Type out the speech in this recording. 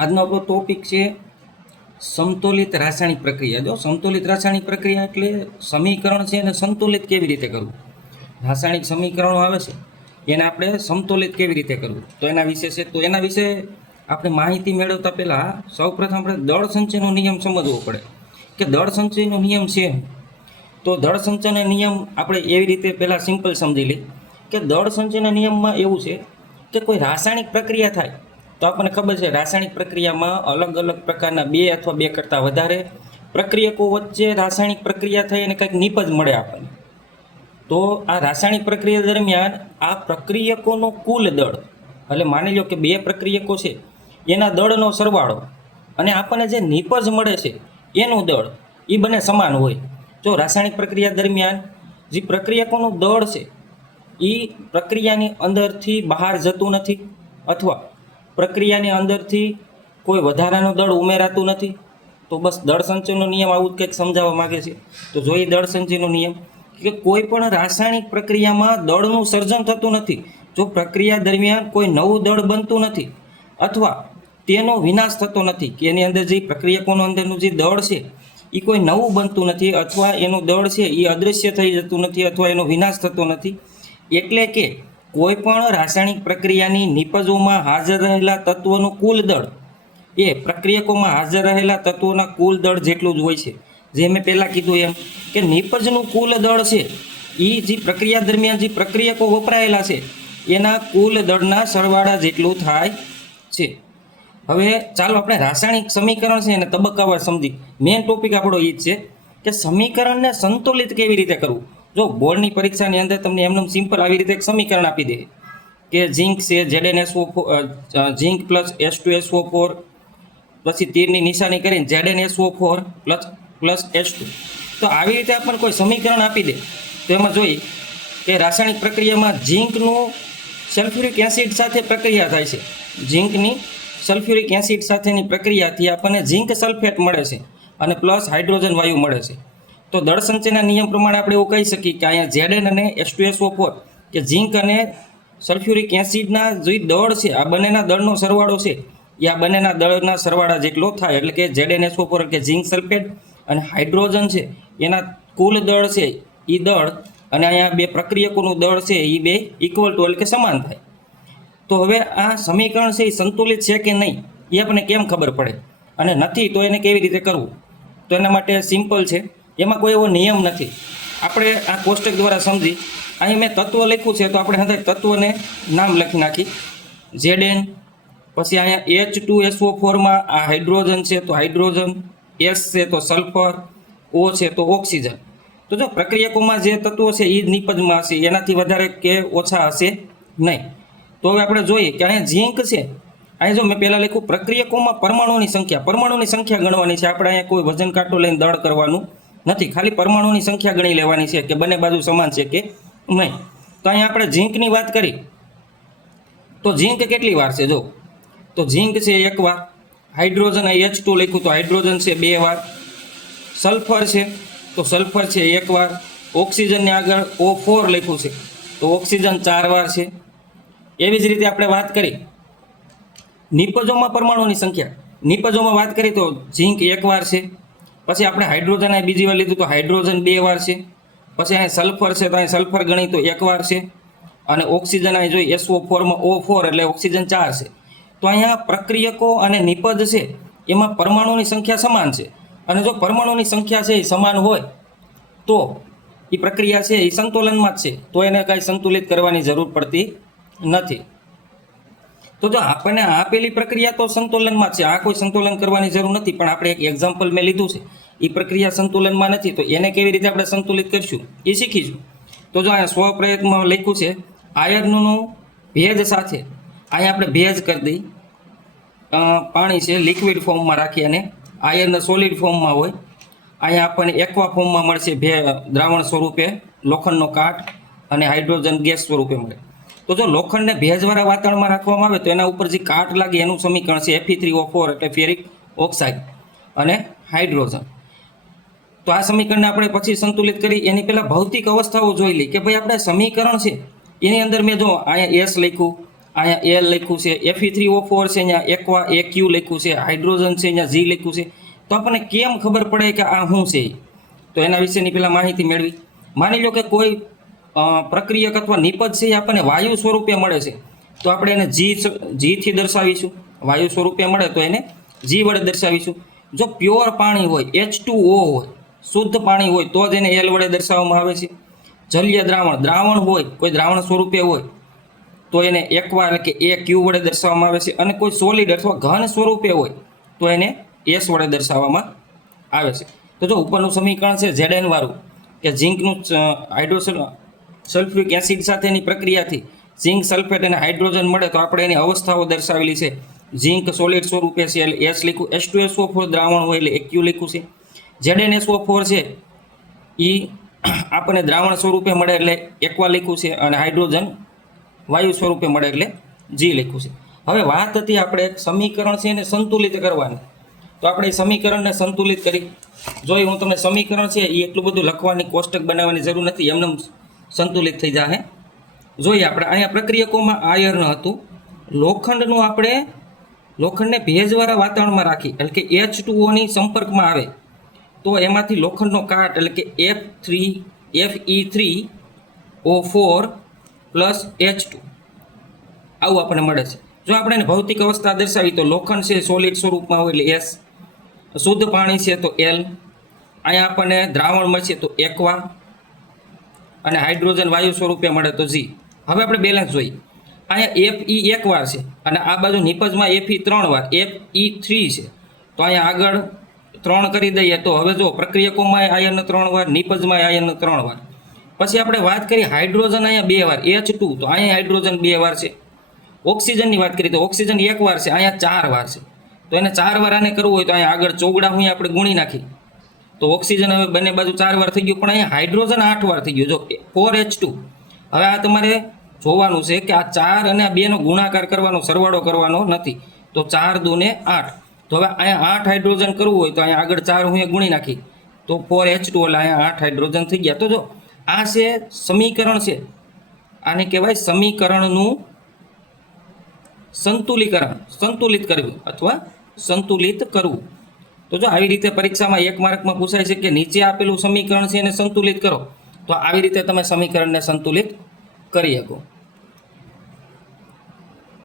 આજનો આપણો ટોપિક છે સમતોલિત રાસાયણિક પ્રક્રિયા. જો સમતોલિત રાસાયણિક પ્રક્રિયા એટલે સમીકરણ છે એને સંતુલિત કેવી રીતે કરવું. રાસાયણિક સમીકરણો આવે છે એને આપણે સમતોલિત કેવી રીતે કરવું, તો એના વિશે છે. તો એના વિશે આપણે માહિતી મેળવતા પહેલાં સૌપ્રથમ આપણે દળ સંચયનો નિયમ સમજવો પડે કે દળ સંચયનો નિયમ છે. તો દળ સંચયનો નિયમ આપણે એવી રીતે પહેલાં સિમ્પલ સમજી લઈએ કે દળ સંચયના નિયમમાં એવું છે કે કોઈ રાસાયણિક પ્રક્રિયા થાય તો આપણને ખબર છે રાસાયણિક પ્રક્રિયામાં અલગ અલગ પ્રકારના બે અથવા બે કરતાં વધારે પ્રક્રિયકો વચ્ચે રાસાયણિક પ્રક્રિયા થઈ અને કંઈક નિપજ મળે આપણને. તો આ રાસાયણિક પ્રક્રિયા દરમિયાન આ પ્રક્રિયકોનો કુલ દળ, એટલે માની લો કે બે પ્રક્રિયકો છે એના દળનો સરવાળો અને આપણને જે નિપજ મળે છે એનું દળ એ બંને સમાન હોય. જો રાસાયણિક પ્રક્રિયા દરમિયાન જે પ્રક્રિયકોનું દળ છે એ પ્રક્રિયાની અંદરથી બહાર જતું નથી અથવા પ્રક્રિયાની અંદરથી કોઈ વધારાનું દળ ઉમેરાતું નથી. તો બસ દળ સંચયનો નિયમ આવું કંઈક સમજાવવા માગે છે. તો જોઈએ દળ સંચયનો નિયમ કે કોઈ પણ રાસાયણિક પ્રક્રિયામાં દળનું સર્જન થતું નથી જો પ્રક્રિયા દરમિયાન કોઈ નવું દળ બનતું નથી અથવા તેનો વિનાશ થતો નથી કે એની અંદર જે પ્રક્રિયકોનો અંદરનું જે દળ છે એ કોઈ નવું બનતું નથી અથવા એનું દળ છે એ અદૃશ્ય થઈ જતું નથી અથવા એનો વિનાશ થતો નથી. એટલે કે કોઈ પણ રાસાયણિક પ્રક્રિયાની નિપજોમાં હાજર રહેલા તત્વોનું કુલ દળ એ પ્રક્રિયકોમાં હાજર રહેલા તત્વોના કુલ દળ જેટલું જ હોય છે. જે મેં પહેલાં કીધું એમ કે નિપજનું કુલ દળ છે એ જે પ્રક્રિયા દરમિયાન જે પ્રક્રિયકો વપરાયેલા છે એના કુલ દળના સરવાળા જેટલું થાય છે. હવે ચાલો આપણે રાસાયણિક સમીકરણ છે એને તબક્કાવાર સમજી. મેઇન ટોપિક આપણો એ જ છે કે સમીકરણને સંતુલિત કેવી રીતે કરવું. જો બોર્ડની પરીક્ષાની અંદર તમને એમને સિમ્પલ આવી રીતે એક સમીકરણ આપી દે કે ઝીંક છે ZnSO4 ઝીંક પ્લસ H2SO4 પછી તીરની નિશાની કરીને ZnSO4 પ્લસ H2. તો આવી રીતે આપણને કોઈ સમીકરણ આપી દે તો એમાં જોઈએ કે રાસાયણિક પ્રક્રિયામાં ઝીંકનું સલ્ફ્યુરિક એસિડ સાથે પ્રક્રિયા થાય છે. ઝીંકની સલ્ફ્યુરિક એસિડ સાથેની પ્રક્રિયાથી આપણને ઝીંક સલ્ફેટ મળે છે અને પ્લસ હાઇડ્રોજન વાયુ મળે છે. તો દળ સંચયના નિયમ પ્રમાણે આપણે એવું કહી શકીએ કે અહીંયા Zn અને H2SO4 કે ઝીંક અને સલ્ફ્યુરિક એસિડના જે દળ છે આ બંનેના દળનો સરવાળો છે એ આ બંનેના દળના સરવાળા જેટલો થાય. એટલે કે ZnSO4 કે ઝીંક સલ્ફેટ અને હાઇડ્રોજન છે એના કુલ દળ છે એ દળ અને અહીંયા બે પ્રક્રિયકોનું દળ છે એ બે ઇક્વલ ટુ એટલે કે સમાન થાય. તો હવે આ સમીકરણ છે એ સંતુલિત છે કે નહીં એ આપણને કેમ ખબર પડે અને નથી તો એને કેવી રીતે કરવું. તો એના માટે સિમ્પલ છે, એમાં કોઈ એવો નિયમ નથી. આપણે આ કોષ્ટક દ્વારા સમજી. અહીં મેં તત્વ લખ્યું છે તો આપણે અંદર તત્વને નામ લખી નાખી Zn. પછી અહીંયા H2SO4માં આ હાઇડ્રોજન છે તો હાઇડ્રોજન, S છે તો સલ્ફર, O છે તો ઓક્સિજન. તો જો પ્રક્રિયકોમાં જે તત્વો છે એ જ નિપજમાં હશે, એનાથી વધારે કે ઓછા હશે નહીં. તો હવે આપણે જોઈએ કે અહીંયા ઝીંક છે. અહીં જો મેં પહેલાં લખ્યું પ્રક્રિયકોમાં પરમાણુની સંખ્યા ગણવાની છે. આપણે અહીંયા કોઈ વજન કાંટો લઈને દળ કરવાનું નથી, ખાલી પરમાણુની સંખ્યા ગણી લેવાની છે કે બંને બાજુ સમાન છે કે નહીં. તો અહીંયા આપણે ઝીંકની વાત કરી તો ઝીંક કેટલી વાર છે જો તો ઝીંક છે એક વાર, હાઇડ્રોજન H2 લખ્યું તો હાઇડ્રોજન છે બે વાર, સલ્ફર છે તો સલ્ફર છે એક વાર, ઓક્સિજનની આગળ O4 લખ્યું છે તો ઓક્સિજન 4 વાર છે. એવી જ રીતે આપણે વાત કરી નિપજોમાં પરમાણુની સંખ્યા. નિપજોમાં વાત કરી તો ઝીંક એક વાર છે, પછી આપણે હાઇડ્રોજન અહીં બીજી વાર લીધું તો હાઇડ્રોજન બે વાર છે, પછી અહીં સલ્ફર છે તો અહીં સલ્ફર ગણી તો એક વાર છે, અને ઓક્સિજન અહીં જોઈ SO4માં O4 એટલે ઓક્સિજન 4 છે. તો અહીંયા પ્રક્રિયકો અને નિપજ છે એમાં પરમાણુની સંખ્યા સમાન છે અને જો પરમાણુની સંખ્યા છે એ સમાન હોય તો એ પ્રક્રિયા છે એ સંતુલનમાં જ છે, તો એને કાંઈ સંતુલિત કરવાની જરૂર પડતી નથી. તો જો આપણને આપેલી પ્રક્રિયા તો સંતુલનમાં જ છે, આ કોઈ સંતુલન કરવાની જરૂર નથી. પણ આપણે એક એક્ઝામ્પલ મેં લીધું છે એ પ્રક્રિયા સંતુલનમાં નથી તો એને કેવી રીતે આપણે સંતુલિત કરીશું એ શીખીશું. તો જો અહીંયા સ્વપ્રયત્નમાં લખ્યું છે આયર્નનું ભેજ સાથે અહીંયા આપણે ભેજ કરી દઈ, પાણી છે લિક્વિડ ફોર્મમાં રાખી અને આયર્ન સોલિડ ફોર્મમાં હોય. અહીંયા આપણને એક્વા ફોર્મમાં મળશે દ્રાવણ સ્વરૂપે લોખંડનો કાટ અને હાઇડ્રોજન ગેસ સ્વરૂપે મળે. તો જો લોખંડને ભેજવાળા વાતાવરણમાં રાખવામાં આવે તો એના ઉપર જે કાટ લાગે એનું સમીકરણ છે Fe3O4 એટલે ફેરિક ઓક્સાઇડ અને હાઇડ્રોજન. તો આ સમીકરણને આપણે પછી સંતુલિત કરી એની પહેલાં ભૌતિક અવસ્થાઓ જોઈ લઈ કે ભાઈ આપણે સમીકરણ છે એની અંદર મેં જો અહીંયા S લખ્યું, અહીંયા એલ લખ્યું છે, Fe3O4 છે, અહીંયા એક્વા એક્યુ લખ્યું છે, હાઇડ્રોજન છે, અહીંયા જી લખ્યું છે. તો આપણને કેમ ખબર પડે કે આ શું છે? તો એના વિશેની પહેલાં માહિતી મેળવી. માની લો કે કોઈ પ્રક્રિયક અથવા નિપજ છે એ આપણને વાયુ સ્વરૂપે મળે છે, તો આપણે એને જીથી દર્શાવીશું. વાયુ સ્વરૂપે મળે તો એને જી વડે દર્શાવીશું. જો પ્યોર પાણી હોય, H2O હોય, શુદ્ધ પાણી હોય, તો જ એને એલ વડે દર્શાવવામાં આવે છે. જલીય દ્રાવણ હોય, કોઈ દ્રાવણ સ્વરૂપે હોય, તો એને એક્વા એટલે કે એ ક્યુ વડે દર્શાવવામાં આવે છે. અને કોઈ સોલિડ અથવા ઘન સ્વરૂપે હોય તો એને એસ વડે દર્શાવવામાં આવે છે. તો જો ઉપરનું સમીકરણ છે Zn વાળું, કે ઝીંકનું સલ્ફ્યુરિક એસિડ સાથેની પ્રક્રિયાથી ઝીંક સલ્ફેટ અને હાઇડ્રોજન મળે તો આપણે એની અવસ્થાઓ દર્શાવેલી છે. ઝીંક સોલિડ સ્વરૂપે છે એટલે એસ લખ્યું, H2SO4 દ્રાવણ હોય એટલે એક્યુ લખ્યું છે. ZnSO4 છે એ આપણને દ્રાવણ સ્વરૂપે મળે એટલે એક્વા લખ્યું છે, અને હાઇડ્રોજન વાયુ સ્વરૂપે મળે એટલે જી લખ્યું છે. હવે વાત હતી આપણે એક સમીકરણ છે એને સંતુલિત કરવાની. તો આપણે એ સમીકરણને સંતુલિત કરી જોઈએ. હું તમને સમીકરણ છે એ એટલું બધું લખવાની, કોષ્ટક બનાવવાની જરૂર નથી, એમને સંતુલિત થઈ જાય. જોઈએ આપણે અહીંયા પ્રક્રિયકોમાં આયર્ન હતું. લોખંડને ભેજવાળા વાતાવરણમાં રાખી એટલે કે H2O સંપર્કમાં આવે તો એમાંથી લોખંડનો કાટ એટલે કે Fe3O4 પ્લસ H2 આવું આપણને મળે છે. જો આપણે એને ભૌતિક અવસ્થા દર્શાવી તો લોખંડ છે સોલિડ સ્વરૂપમાં હોય એટલે એસ, શુદ્ધ પાણી છે તો એલ, અહીંયા આપણને દ્રાવણ મળશે તો એક્વા, અને હાઇડ્રોજન વાયુ સ્વરૂપે મળે તો જી. હવે આપણે બેલેન્સ જોઈએ. અહીંયા Fe એક વાર છે અને આ બાજુ નિપજમાં Fe 3 વાર, Fe3 છે. તો અહીંયા આગળ 3 કરી દઈએ તો હવે જો પ્રક્રિયકોમાં આયર્ન 3 વાર, નિપજમાં આયર્ન 3 વાર. પછી આપણે વાત કરી હાઇડ્રોજન અહીંયા 2 વાર, H2, તો અહીંયા હાઇડ્રોજન 2 વાર છે. ઓક્સિજનની વાત કરીએ તો ઓક્સિજન 1 વાર છે, અહીંયા 4 વાર છે. તો એને 4 વાર આને કરવું હોય તો અહીંયા આગળ ચોગડા હું આપણે ગુણી નાખી તો ઓક્સિજન હવે બંને બાજુ 4 વાર થઈ ગયું, પણ અહીંયા હાઇડ્રોજન 8 વાર થઈ ગયું. જો 4H2. હવે આ તમારે જોવાનું છે કે આ 4 અને આ 2 નો ગુણાકાર કરવાનો, સરવાળો કરવાનો નથી. તો 4 દૂને 8. તો હવે અહીંયા 8 હાઇડ્રોજન કરવું હોય તો અહીંયા આગળ 4 હું ગુણી નાખી તો 4H2 એટલે અહીંયા 8 હાઇડ્રોજન થઈ ગયા. તો જો આ છે સમીકરણ છે, આને કહેવાય સમીકરણનું સંતુલિત કરવું અથવા સંતુલિત કરવું. તો જો આવી રીતે પરીક્ષામાં 1 માર્કમાં પૂછાય છે કે નીચે આપેલું સમીકરણ છે એને સંતુલિત કરો, તો આવી રીતે તમે સમીકરણને સંતુલિત કરી શકો.